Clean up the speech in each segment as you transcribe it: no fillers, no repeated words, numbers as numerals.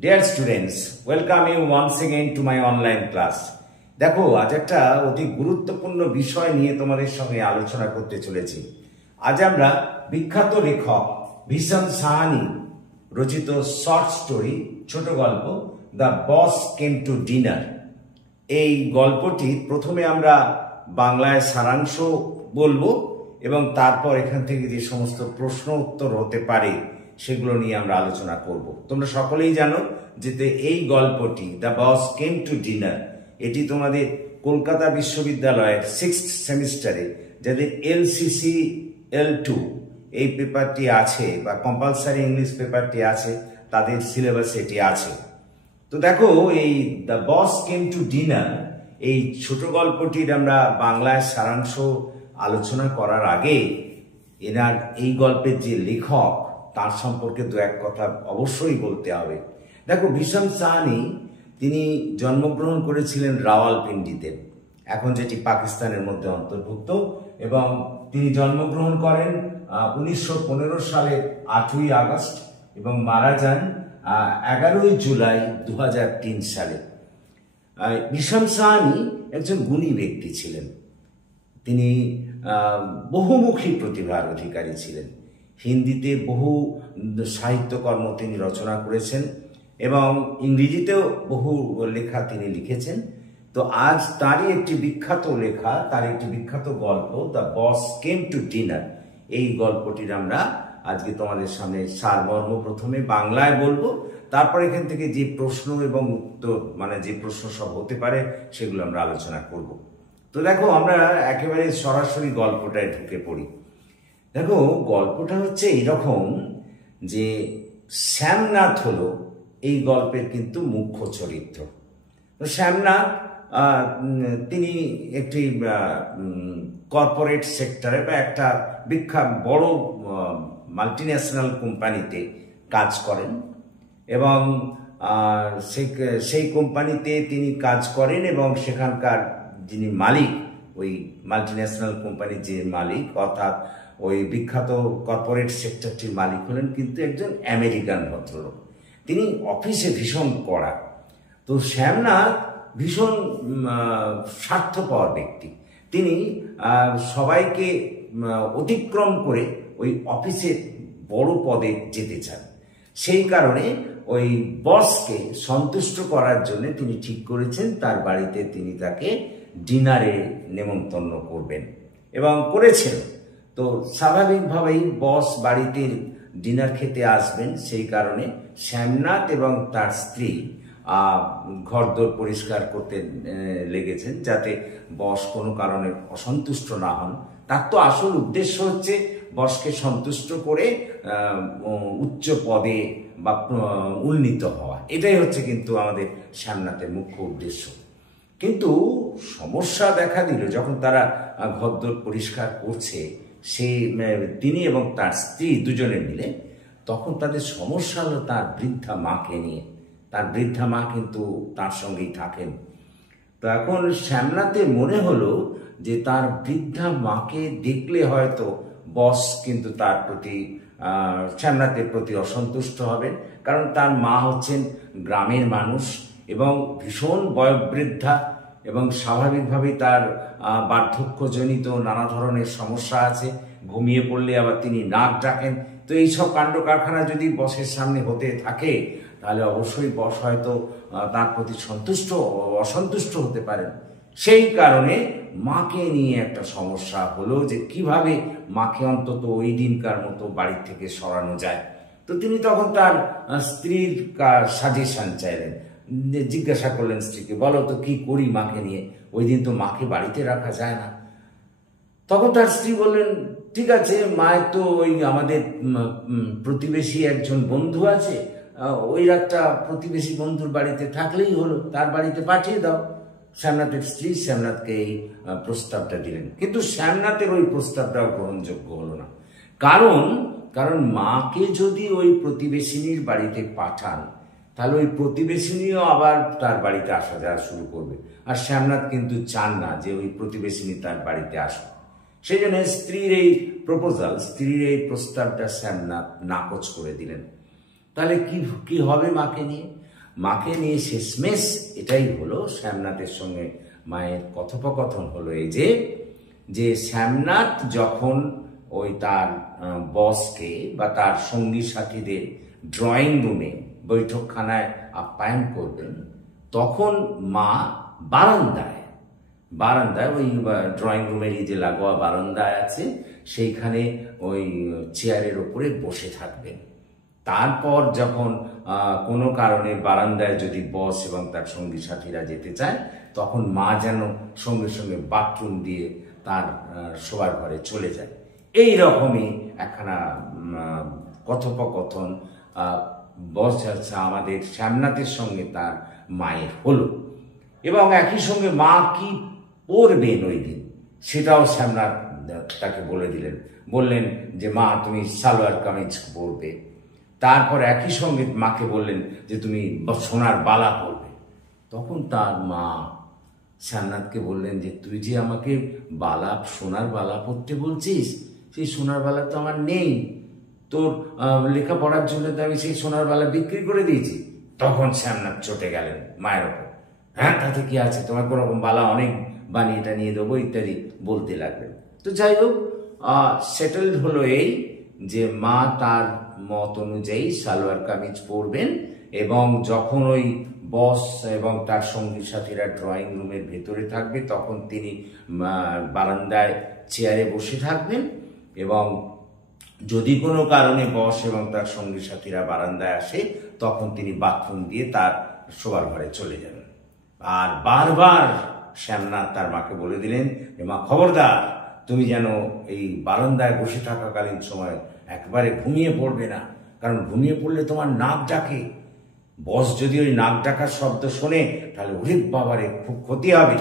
Dear students, welcome you once again to my online class. দেখো আজ একটা অতি গুরুত্বপূর্ণ বিষয় নিয়ে তোমাদের সঙ্গে আলোচনা করতে চলেছি। আজ আমরা বিখ্যাত লেখক ভীষণ সাহানি রচিত শর্ট স্টোরি ছোট গল্প the boss came to dinner, এই গল্পটি প্রথমে আমরা বাংলায় সারাংশ বলবো এবং তারপর এখান থেকে যে সমস্ত প্রশ্ন উত্তর হতে পারে সেগুলো নিয়ে আমরা আলোচনা করব। তোমরা সকলেই জানো যে এই গল্পটি the boss came to dinner এটি তোমাদের কলকাতা বিশ্ববিদ্যালয়ের 6th সেমিস্টারে যাদের LCC L2 এই পেপারটি আছে বা কম্পালসারি ইংলিশ পেপারটি আছে তাদের সিলেবাসে এটি আছে। তো দেখো এই the boss came to dinner এই ছোট গল্পটির আমরা বাংলায় সারাংশ আলোচনা করার আগে এনার এই গল্পের যে লেখক তার সম্পর্কে দু এক কথা অবশ্যই বলতে হবে। দেখো ভীষণ সাহানি তিনি জন্মগ্রহণ করেছিলেন রাওয়ালপিন্ডিতে, এখন যেটি পাকিস্তানের মধ্যে অন্তর্ভুক্ত, এবং তিনি জন্মগ্রহণ করেন 1915 সালের 8ই আগস্ট এবং মারা যান 11ই জুলাই 2003 সালে। ভীষণ সাহানি একজন গুণী ব্যক্তি ছিলেন। তিনি বহুমুখী প্রতিভার অধিকারী ছিলেন। হিন্দিতে বহু সাহিত্যকর্ম তিনি রচনা করেছেন এবং ইংরেজিতেও বহু লেখা তিনি লিখেছেন। তো আজ তারই একটি বিখ্যাত লেখা, তার একটি বিখ্যাত গল্প the boss came to dinner, এই গল্পটির আমরা আজকে তোমাদের সামনে সারমর্ম প্রথমে বাংলায় বলবো, তারপর এখান থেকে যে প্রশ্ন এবং উত্তর মানে যে প্রশ্ন সব হতে পারে সেগুলো আমরা আলোচনা করব। তো দেখো আমরা একেবারে সরাসরি গল্পটায় ঢুকে পড়ি। দেখো গল্পটা হচ্ছে এইরকম যে শ্যামনাথ হলো এই গল্পের কিন্তু মুখ্য চরিত্র। তো শ্যামনাথ তিনি একটি কর্পোরেট সেক্টরে বা একটা বিখ্যাত বড় মাল্টিন্যাশনাল কোম্পানিতে কাজ করেন এবং সেই কোম্পানিতে তিনি কাজ করেন এবং সেখানকার যিনি মালিক, ওই মাল্টিন্যাশনাল কোম্পানির যে মালিক অর্থাৎ ওই বিখ্যাত কর্পোরেট সেক্টরটির মালিক হলেন কিন্তু একজন আমেরিকান ভদ্রলোক। তিনি অফিসে ভীষণ কড়া। তো শ্যামনাথ ভীষণ স্বার্থপর ব্যক্তি। তিনি সবাইকে অতিক্রম করে ওই অফিসের বড় পদে যেতে চান। সেই কারণে ওই বসকে সন্তুষ্ট করার জন্য তিনি ঠিক করেছেন তার বাড়িতে তিনি তাকে ডিনারে নেমন্তন্ন করবেন এবং করেছেন। তো স্বাভাবিকভাবেই বস বাড়িতে ডিনার খেতে আসবেন, সেই কারণে শ্যামনাথ এবং তার স্ত্রী ঘরদোর পরিষ্কার করতে লেগেছেন যাতে বস কোনো কারণে অসন্তুষ্ট না হন। তার তো আসল উদ্দেশ্য হচ্ছে বসকে সন্তুষ্ট করে উচ্চ পদে বা উন্নীত হওয়া, এটাই হচ্ছে কিন্তু আমাদের শ্যামনাথের মুখ্য উদ্দেশ্য। কিন্তু সমস্যা দেখা দিল যখন তারা ঘরদোর পরিষ্কার করছে তিনি এবং তার স্ত্রী দুজনে মিলে, তখন তাদের সমস্যা হলো তার বৃদ্ধা মাকে নিয়ে। তার বৃদ্ধা মা কিন্তু তার সঙ্গেই থাকেন। তো এখন শ্যামনাথের মনে হলো যে তার বৃদ্ধা মাকে দেখলে হয়তো বস কিন্তু তার প্রতি শ্যামনাথের প্রতি অসন্তুষ্ট হবেন, কারণ তার মা হচ্ছেন গ্রামের মানুষ এবং ভীষণ বয়োবৃদ্ধা এবং স্বাভাবিকভাবেই তার বার্ধক্যজনিত নানা ধরনের সমস্যা আছে। ঘুমিয়ে পড়লে আবার তিনি নাক ডাকেন। তো এইসব কাণ্ড কারখানা যদি বসের সামনে হতে থাকে তাহলে অবশ্যই বস হয়তো তার প্রতি অসন্তুষ্ট হতে পারেন। সেই কারণে মাকে নিয়ে একটা সমস্যা হলো যে কিভাবে মাকে অন্তত ওই দিনকার মতো বাড়ি থেকে সরানো যায়। তো তিনি তখন তার স্ত্রীর সাজেশন চাইলেন, জিজ্ঞাসা করলেন স্ত্রীকে, বলো তো কি করি মাকে নিয়ে, ওই দিন তো মাকে বাড়িতে রাখা যায় না। তখন তার স্ত্রী বললেন, ঠিক আছে, মায়ের তো ওই আমাদের প্রতিবেশী একজন বন্ধু আছে, ওই রাতটা প্রতিবেশী বন্ধুর বাড়িতে থাকলেই হলো, তার বাড়িতে পাঠিয়ে দাও। শ্যামনাথের স্ত্রী শ্যামনাথকে এই প্রস্তাবটা দিলেন, কিন্তু শ্যামনাথের ওই প্রস্তাবটাও গ্রহণযোগ্য হলো না। কারণ মাকে যদি ওই প্রতিবেশিনীর বাড়িতে পাঠান তাহলে ওই প্রতিবেশিনীও আবার তার বাড়িতে আসা যাওয়া শুরু করবে, আর শ্যামনাথ কিন্তু চান না যে ওই প্রতিবেশিনী তার বাড়িতে আসুক। সেই জন্য স্ত্রীর এই প্রস্তাবটা শ্যামনাথ নাকচ করে দিলেন। তাহলে কি হবে মাকে নিয়ে? মাকে নিয়ে শেষমেশ এটাই হলো, শ্যামনাথের সঙ্গে মায়ের কথোপকথন হলো এই যে শ্যামনাথ যখন ওই তার বসকে বা তার সঙ্গী সাথীদের ড্রয়িং রুমে বৈঠকখানায় আপ্যায়ন করবেন, তখন মা বারান্দায় ওই ড্রয়িং রুমেরই যে লাগোয়া বারান্দায় আছে সেইখানে ওই চেয়ারের ওপরে বসে থাকবেন। তারপর যখন কোনো কারণে বারান্দায় যদি বস এবং তার সঙ্গী সাথীরা যেতে চায়, তখন মা যেন সঙ্গে সঙ্গে বাথরুম দিয়ে তার শোবার ঘরে চলে যায়। এই রকমই একখানা কথোপকথন বস আমাদের শ্যামনাথের সঙ্গে তার মায়ের হলো। এবং একই সঙ্গে মা কি পরবেন ওই দিন সেটাও শ্যামনাথ তাকে বললেন যে মা তুমি সালোয়ার কামিজ পরবে। তারপর একই সঙ্গে মাকে বললেন যে তুমি সোনার বালা পরবে। তখন তার মা শ্যামনাথকে বললেন যে তুই যে আমাকে সোনার বালা পরতে বলছিস, সেই সোনার বালা তো আমার নেই, তোর লেখাপড়ার জন্য তো আমি সেই সোনার বালা বিক্রি করে দিয়েছি। তখন শ্যামনাথ চটে গেলেন মায়ের ওপর। হ্যাঁ, তাতে কি আছে, তোমার কোনোরকম বালা অনেক বানিয়ে এটা নিয়ে দেবো ইত্যাদি বলতে লাগলেন। তো যাই হোক, সেটেলড হলো এই যে মা তার মত অনুযায়ী সালোয়ার কামিজ পরবেন এবং যখন ওই বস এবং তার সঙ্গী সাথীরা ড্রয়িং রুমের ভেতরে থাকবে তখন তিনি বারান্দায় চেয়ারে বসে থাকবেন এবং যদি কোনো কারণে বস এবং তার সঙ্গী সাথীরা বারান্দায় আসে তখন তিনি বাথরুম দিয়ে তার শোবার ঘরে চলে যাবেন। আর বারবার শ্যামনাথ তার মাকে বলে দিলেন যে মা খবরদার, তুমি যেন এই বারান্দায় বসে থাকাকালীন সময় একবারে ঘুমিয়ে পড়বে না, কারণ ঘুমিয়ে পড়লে তোমার নাক ডাকে। বস যদি ওই নাক ডাকার শব্দ শোনে তাহলে ওরে বাবারে খুব ক্ষতি হবে।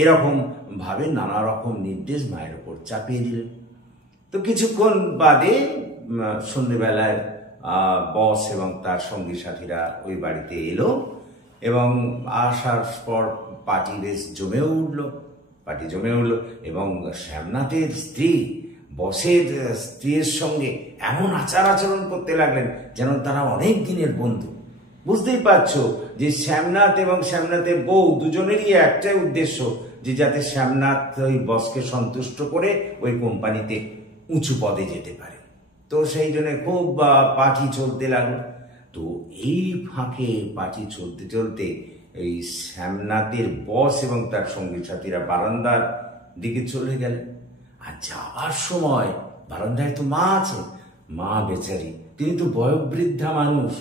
এরকম ভাবে নানা রকম নির্দেশ মায়ের ওপর চাপিয়ে দিলেন। তো কিছুক্ষণ বাদে সন্ধ্যেবেলায় বস এবং তার সঙ্গী সাথীরা ওই বাড়িতে এলো এবং আসার পর পার্টি বেশ জমে উঠল এবং শ্যামনাথের স্ত্রী বসের স্ত্রীর সঙ্গে এমন আচরণ করতে লাগলেন যেন তারা অনেক দিনের বন্ধু। বুঝতেই পারছো যে শ্যামনাথ এবং শ্যামনাথের বউ দুজনেরই একটাই উদ্দেশ্য যে যাতে শ্যামনাথ ওই বসকে সন্তুষ্ট করে ওই কোম্পানিতে উঁচু পদে যেতে পারে। তো সেই জন্য খুব পার্টি চলতে লাগলো। তো এই ফাঁকে পার্টি চলতে এই শ্যামনাথের বস এবং তার সঙ্গী সাথীরা বারান্দার দিকে চলে গেলেন। আর যাওয়ার সময় বারান্দায় তো মা আছে, মা বেচারি, তিনি তো বয়োবৃদ্ধা মানুষ,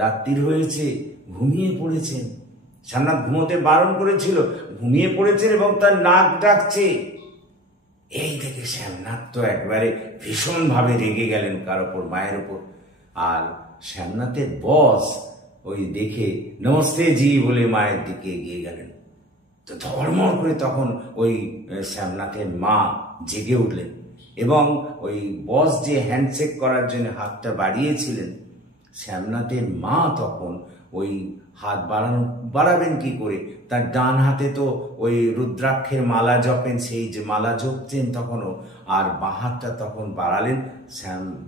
রাত্রির হয়েছে, ঘুমিয়ে পড়েছেন। শ্যামনাথ ঘুমোতে বারণ করেছিল, ঘুমিয়ে পড়েছেন এবং তার নাক ডাকছে। এই থেকে শ্যামনাথ তো একবারে ভীষণভাবে রেগে গেলেন কার ওপর, মায়ের ওপর। আর শ্যামনাথের বস ওই দেখে নমস্তে জি বলে মায়ের দিকে এগিয়ে গেলেন। তো ধর্মর করে তখন ওই শ্যামনাথের মা জেগে উঠলেন এবং ওই বস যে হ্যান্ডশেক করার জন্য হাতটা বাড়িয়েছিলেন, শ্যামনাথের মা তখন ওই হাত বাড়াবেন কি করে, তার ডান হাতে তো ওই রুদ্রাক্ষের মালা জপেন, সেই যে মালা জপছেন তখনও, আর বাঁ হাতটা তখন বাড়ালেন।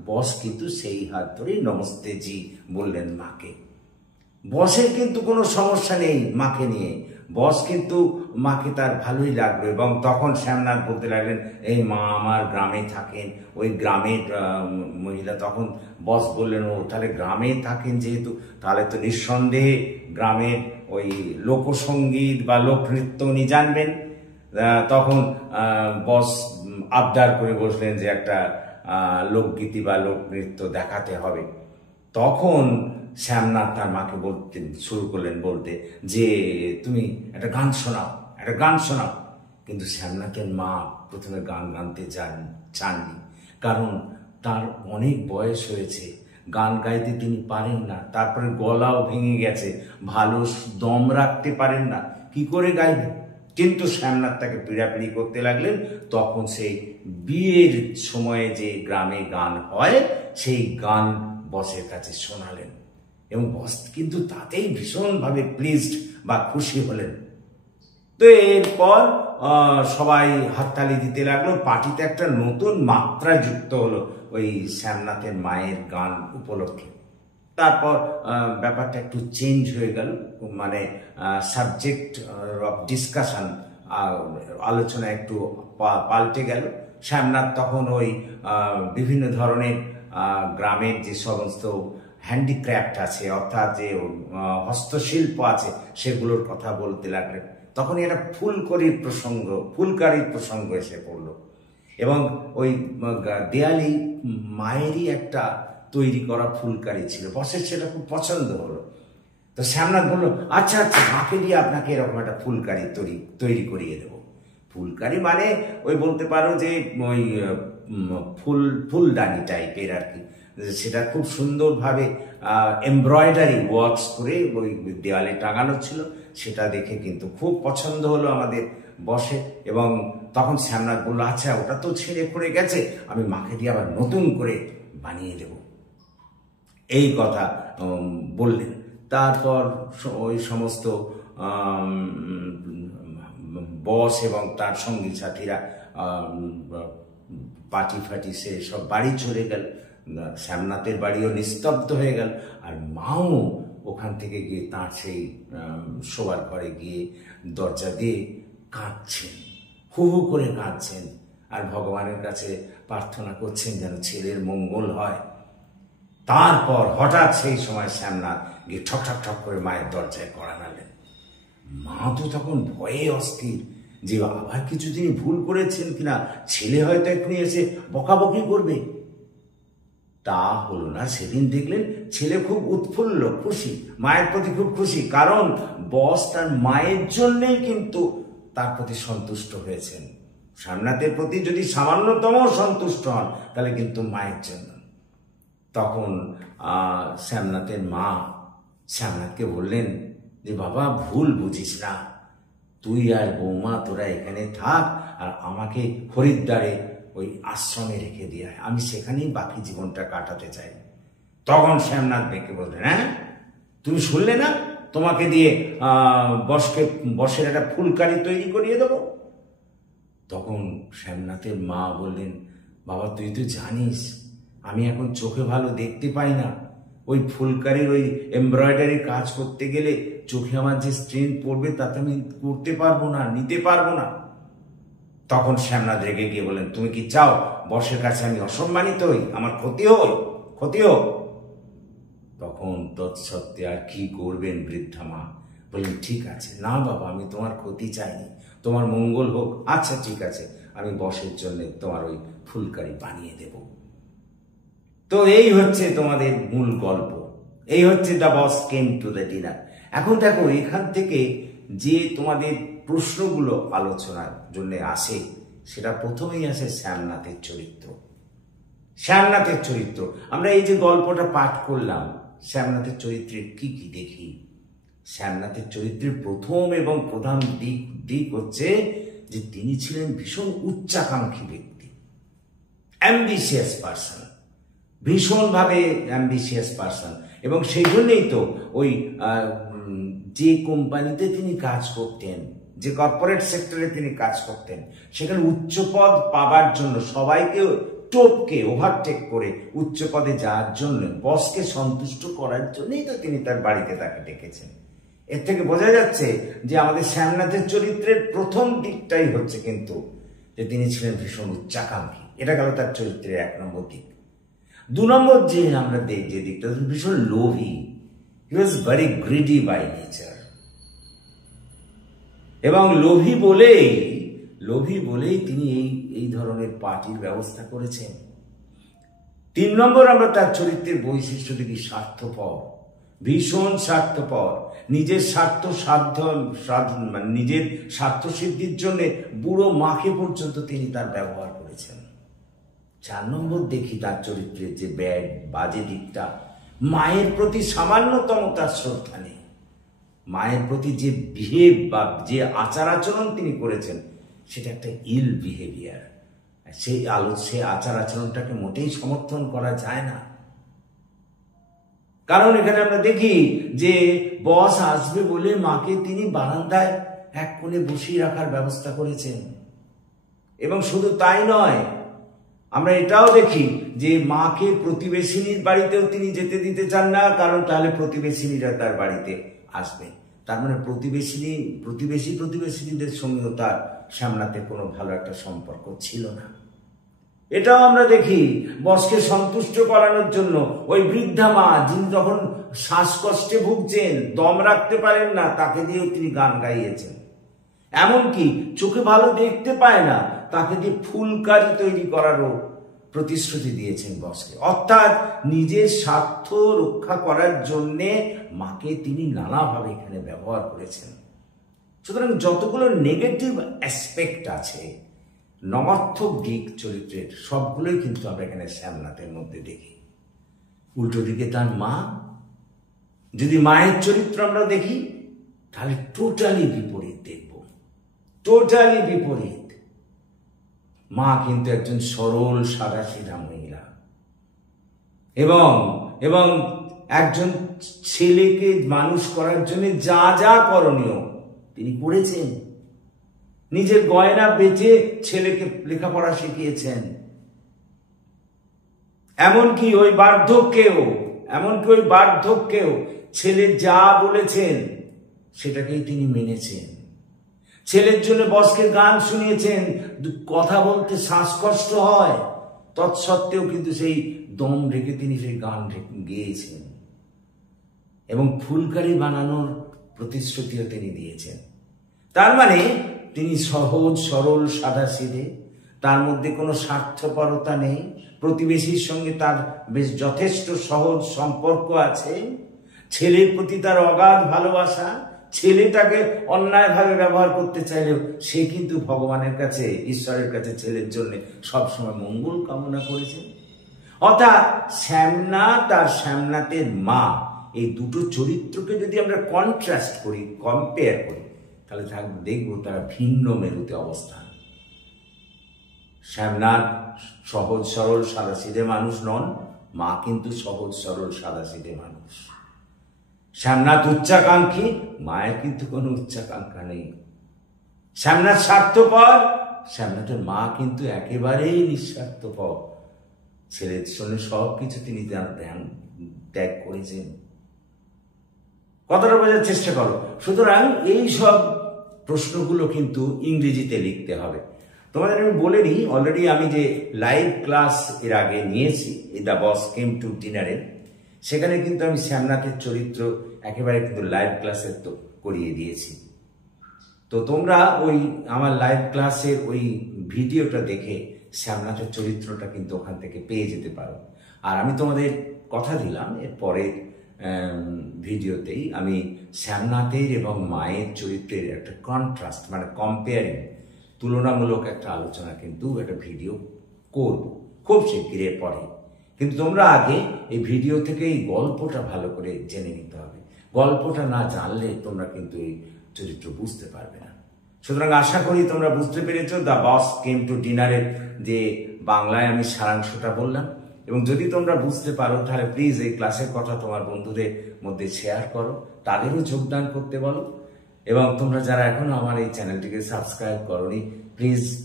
বস কিন্তু সেই হাত ধরেই নমস্তে জি বললেন মাকে। বসের কিন্তু কোনো সমস্যা নেই মাকে নিয়ে, বস কিন্তু মাকে তার ভালোই লাগলো। এবং তখন শ্যামনাথ বলতে লাগলেন এই মা আমার গ্রামে থাকেন, ওই গ্রামের মহিলা। তখন বস বললেন ও তাহলে গ্রামে থাকেন যেহেতু, তাহলে তো নিঃসন্দেহে গ্রামের ওই লোকসঙ্গীত বা লোকনৃত্য উনি জানবেন। তখন বস আবদার করে বসলেন যে একটা লোকগীতি বা লোকনৃত্য দেখাতে হবে। তখন শ্যামনাথ তার মাকে শুরু করলেন বলতে যে তুমি একটা গান শোনাও। কিন্তু শ্যামনাথের মা প্রথমে গান গানতে চাননি, কারণ তার অনেক বয়স হয়েছে, গান গাইতে তিনি পারেন না, তারপরে গলাও ভেঙে গেছে, ভালো দম রাখতে পারেন না, কি করে গাইবেন। কিন্তু শ্যামনাথ তাকে পিড়াপিড়ি করতে লাগলেন। তখন সেই বিয়ের সময়ে যে গ্রামে গান হয় সেই গান বসের কাছে শোনালেন এবং বস কিন্তু তাতেই ভীষণভাবে প্লিজড বা খুশি হলেন। তো এরপর সবাই হাততালি দিতে লাগলো, পার্টিতে একটা নতুন মাত্রা যুক্ত হলো ওই শ্যামনাথের মায়ের গান উপলক্ষে। তারপর ব্যাপারটা একটু চেঞ্জ হয়ে গেল, মানে সাবজেক্ট অফ ডিসকাশন, আলোচনা একটু পাল্টে গেল। শ্যামনাথ তখন ওই বিভিন্ন ধরনের গ্রামের যে সমস্ত হ্যান্ডিক্রাফট আছে, অর্থাৎ যে হস্তশিল্প আছে, সেগুলোর কথা বলতে লাগলেন। তখন একটা ফুলকারির প্রসঙ্গ এসে পড়লো, এবং ওই দেয়ালি মায়েরই একটা তৈরি করা ফুলকারি ছিল। বসের সেটা খুব পছন্দ হলো। তো শ্যামনাথ বললো, আচ্ছা আচ্ছা, মাকে দিয়ে আপনাকে এরকম একটা ফুলকারি তৈরি করিয়ে দেবো। ফুলকারি মানে ওই বলতে পারো যে ওই ফুলদানি টাইপের আর কি। সেটা খুব সুন্দরভাবে এমব্রয়ডারি ওয়ার্কস করে ওই দেওয়ালে টাঙানো ছিল। সেটা দেখে কিন্তু খুব পছন্দ হলো আমাদের বসে, এবং তখন শ্যামনাথ বললো, আচ্ছা ওটা তো ছিঁড়ে পড়ে গেছে, আমি মাকে দিয়ে আবার নতুন করে বানিয়ে দেব, এই কথা বললেন। তারপর ওই সমস্ত বস এবং তার সঙ্গী সাথীরা পার্টি ফাটি সে সব বাড়ি চলে গেল। শ্যামনাথের বাড়িও নিস্তব্ধ হয়ে গেল, আর মাও ওখান থেকে গিয়ে তার সেই শোবার ঘরে গিয়ে দরজা দিয়ে কাঁদছেন, হু হু করে কাঁদছেন, আর ভগবানের কাছে প্রার্থনা করছেন যেন ছেলের মঙ্গল হয়। তারপর হঠাৎ সেই সময় শ্যামনাথ গিয়ে ঠক ঠক ঠক করে মায়ের দরজায় কড়া নাড়লেন। মা তো তখন ভয়ে অস্থির যে আবার কিছু তিনি ভুল করেছেন কিনা, ছেলে হয়তো এক্ষুনি এসে বকাবকি করবে। তা হলো না। সেদিন দেখলেন ছেলে খুব উৎফুল্ল, খুশি, মায়ের প্রতি খুব খুশি, কারণ বস তার মায়ের জন্যেই কিন্তু তার প্রতি সন্তুষ্ট হয়েছেন। শ্যামনাথের প্রতি যদি সামান্যতম সন্তুষ্ট হন, তাহলে কিন্তু মায়ের জন্য। তখন শ্যামনাথের মা শ্যামনাথকে বললেন যে, বাবা ভুল বুঝিস না, তুই আর বৌমা তোরা এখানে থাক, আর আমাকে হরিদ্বারে ওই আশ্রমে রেখে দিয়ে, আমি সেখানেই বাকি জীবনটা কাটাতে চাই। তখন শ্যামনাথ বেঁকে বললেন, হ্যাঁ তুমি শুনলে না, তোমাকে দিয়ে বসের একটা ফুলকারি তৈরি করিয়ে দেবো। তখন শ্যামনাথের মা বললেন, বাবা তুই তো জানিস আমি এখন চোখে ভালো দেখতে পাই না, ওই ফুলকারির ওই এমব্রয়ডারি কাজ করতে গেলে চোখে আমার যে স্ট্রেন পড়বে তাতে আমি করতে পারবো না, নিতে পারবো না। তখন শ্যামনাথ রেগে গিয়ে বলেন, তুমি কি চাও বসের কাছে আমি অসম্মানিত হই, আমার ক্ষতি হোক? তখন তৎসত্ত্বে আর কি করবেন বৃদ্ধা মা বললেন, ঠিক আছে, না বাবা আমি তোমার ক্ষতি চাইনি, তোমার মঙ্গল হোক। আচ্ছা ঠিক আছে, আমি বসের জন্য তোমার ওই ফুলকারি বানিয়ে দেব। তো এই হচ্ছে তোমাদের মূল গল্প, এই হচ্ছে the boss came to the dinner. এখন দেখো এখান থেকে যে তোমাদের প্রশ্নগুলো আলোচনার জন্য আসে, সেটা প্রথমেই আসে শ্যামনাথের চরিত্র। শ্যামনাথের চরিত্র, আমরা এই যে গল্পটা পাঠ করলাম, শ্যামনাথের চরিত্রের কি কি দেখি? শ্যামনাথের চরিত্রের প্রথম এবং প্রধান দিক হচ্ছে যে তিনি ছিলেন ভীষণ উচ্চাকাঙ্ক্ষী ব্যক্তি, অ্যাম্বিশিয়াস পার্সন, ভীষণভাবে অ্যাম্বিশিয়াস পার্সন। এবং সেই জন্যই তো ওই যে কোম্পানিতে তিনি কাজ করতেন, যে কর্পোরেট সেক্টরে তিনি কাজ করতেন, সেখানে উচ্চ পদ পাবার জন্য সবাইকে টপকে ওভারটেক করে উচ্চ পদে যাওয়ার জন্য, বসকে সন্তুষ্ট করার জন্যই তো তিনি তার বাড়িতে তাকে ডেকেছেন। এর থেকে বোঝা যাচ্ছে যে আমাদের শ্যামনাথের চরিত্রের প্রথম দিকটাই হচ্ছে কিন্তু যে তিনি ছিলেন ভীষণ উচ্চাকাঙ্ক্ষী। এটা গেল তার চরিত্রের 1 নম্বর দিক। 2 নম্বর যে আমরা যে দিকটা, ভীষণ লোভী, he was very greedy by nature, এবং লোভী বলেই তিনি এই ধরনের পার্টির ব্যবস্থা করেছেন। 3 নম্বর আমরা তার চরিত্রের বৈশিষ্ট্য দেখি স্বার্থপর, ভীষণ স্বার্থপর, নিজের নিজের স্বার্থ সিদ্ধির জন্য বুড়ো মাকে পর্যন্ত তিনি তার ব্যবহার করেছেন। 4 নম্বর দেখি তার চরিত্রের যে বাজে দিকটা, মায়ের প্রতি সামান্যতম তার শ্রদ্ধা নেই। মায়ের প্রতি যে বিহেভ বা যে আচার আচরণ তিনি করেছেন, সেটা একটা ইল বিহেভিয়ার। সেই আচার আচরণটাকে মোটেই সমর্থন করা যায় না। কারণ এখানে আমরা দেখি যে বস আসবে বলে মাকে তিনি বারান্দায় এক কোণে বসিয়ে রাখার ব্যবস্থা করেছেন, এবং শুধু তাই নয়, আমরা এটাও দেখি যে মাকে প্রতিবেশিনীর বাড়িতেও তিনি যেতে দিতে চান না, কারণ তাহলে প্রতিবেশিনীরা তার বাড়িতে আসবে। তার মানে প্রতিবেশীদের সঙ্গেও তার শ্যামনাথের কোনো ভালো একটা সম্পর্ক ছিল না। এটাও আমরা দেখি বসকে সন্তুষ্ট করানোর জন্য ওই বৃদ্ধা মা, যিনি তখন শ্বাসকষ্টে ভুগছেন, দম রাখতে পারেন না, তাকে দিয়েও তিনি গান গাইয়েছেন। এমনকি চোখে ভালো দেখতে পায় না, তাকে দিয়ে ফুলকারি তৈরি করারও প্রতিশ্রুতি দিয়েছেন বসকে। অর্থাৎ নিজের স্বার্থ রক্ষা করার জন্যে মাকে তিনি নানাভাবে এখানে ব্যবহার করেছেন। সুতরাং যতগুলো নেগেটিভ অ্যাসপেক্ট আছে, নবার্থক দিক চরিত্রের, সবগুলোই কিন্তু আমরা এখানে শ্যামনাথের মধ্যে দেখি। উল্টো দিকে তার মা, যদি মায়ের চরিত্র আমরা দেখি তাহলে টোটালি বিপরীত দেখব, টোটালি বিপরীত। মা কিন্তু একজন সরল সাদাসিধা মহিলা, এবং একজন ছেলেকে মানুষ করার জন্য যা যা করণীয় তিনি করেছেন। নিজের গয়না বেচে ছেলেকে লেখাপড়া শিখিয়েছেন, এমনকি ওই বার্ধক্যেও ছেলে যা বলেছেন সেটাকেই তিনি মেনেছেন। ছেলের জন্য বসকে গান শুনিয়েছেন, কথা বলতে শ্বাসকষ্ট হয়, তৎসত্ত্বেও কিন্তু সেই দম রেখে তিনি সেই গান গেয়েছেন, এবং ফুলকারি বানানোর প্রতিশ্রুতিও তিনি দিয়েছেন। তার মানে তিনি সহজ সরল সাদাসিধে, তার মধ্যে কোনো স্বার্থপরতা নেই, প্রতিবেশীর সঙ্গে তার বেশ যথেষ্ট সহজ সম্পর্ক আছে, ছেলের প্রতি তার অগাধ ভালোবাসা। ছেলেটাকে অন্যায়ভাবে ব্যবহার করতে চাইলেও সে কিন্তু ভগবানের কাছে, ঈশ্বরের কাছে ছেলের জন্য সবসময় মঙ্গল কামনা করেছে। অর্থাৎ শ্যামনাথ আর শ্যামনাথের মা, এই দুটো চরিত্রকে যদি আমরা কন্ট্রাস্ট করি, কম্পেয়ার করি, তাহলে দেখবো তারা ভিন্ন মেরুতে অবস্থান। শ্যামনাথ সহজ সরল সাদাসিধে মানুষ নন, মা কিন্তু সহজ সরল সাদাসিধে মানুষ। শ্যামনাথ উচ্চাকাঙ্ক্ষী, মায়ের কিন্তু কোনো উচ্চাকাঙ্ক্ষা নেই। শ্যামনাথ স্বার্থপর, শ্যামনাথের মা কিন্তু একেবারেই নিঃস্বার্থপর। ছেলের জন্য সবকিছু তিনি ত্যাগ করেছেন। কতটা বোঝার চেষ্টা করো। সুতরাং এই সব প্রশ্নগুলো কিন্তু ইংরেজিতে লিখতে হবে। তোমাদের আমি বলে নিই, অলরেডি আমি যে লাইভ ক্লাস এর আগে নিয়েছি, দ্য বস কেম টু ডিনারে, সেখানে কিন্তু আমি শ্যামনাথের চরিত্র একেবারে কিন্তু লাইভ ক্লাসে তো করিয়ে দিয়েছি। তো তোমরা ওই আমার লাইভ ক্লাসের ওই ভিডিওটা দেখে শ্যামনাথের চরিত্রটা কিন্তু ওখান থেকে পেয়ে যেতে পারো। আর আমি তোমাদের কথা দিলাম, এর পরের ভিডিওতেই আমি শ্যামনাথের এবং মায়ের চরিত্রের একটা কন্ট্রাস্ট, মানে কম্পেয়ারিং, তুলনামূলক একটা আলোচনা কিন্তু একটা ভিডিও করব খুব শিগগিরই পরে। কিন্তু তোমরা আগে এই ভিডিও থেকে এই গল্পটা ভালো করে জেনে নিতে হবে। গল্পটা না জানলে তোমরা কিন্তু এই চরিত্র বুঝতে পারবে না। সুতরাং আশা করি তোমরা বুঝতে পেরেছো দ্য বস কেম টু ডিনারের যে বাংলায় আমি সারাংশটা বললাম। এবং যদি তোমরা বুঝতে পারো তাহলে প্লিজ এই ক্লাসের কথা তোমার বন্ধুদের মধ্যে শেয়ার করো, তাদেরও যোগদান করতে বলো। এবং তোমরা যারা এখনো আমার এই চ্যানেলটিকে সাবস্ক্রাইব করোনি,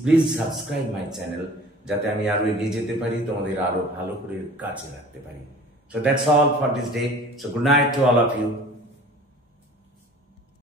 প্লিজ সাবস্ক্রাইব মাই চ্যানেল, যাতে আমি আরো এগিয়ে যেতে পারি, তোমাদের আরো ভালো করে কাজে রাখতে পারি। So that's all for this day. So good night to all of you.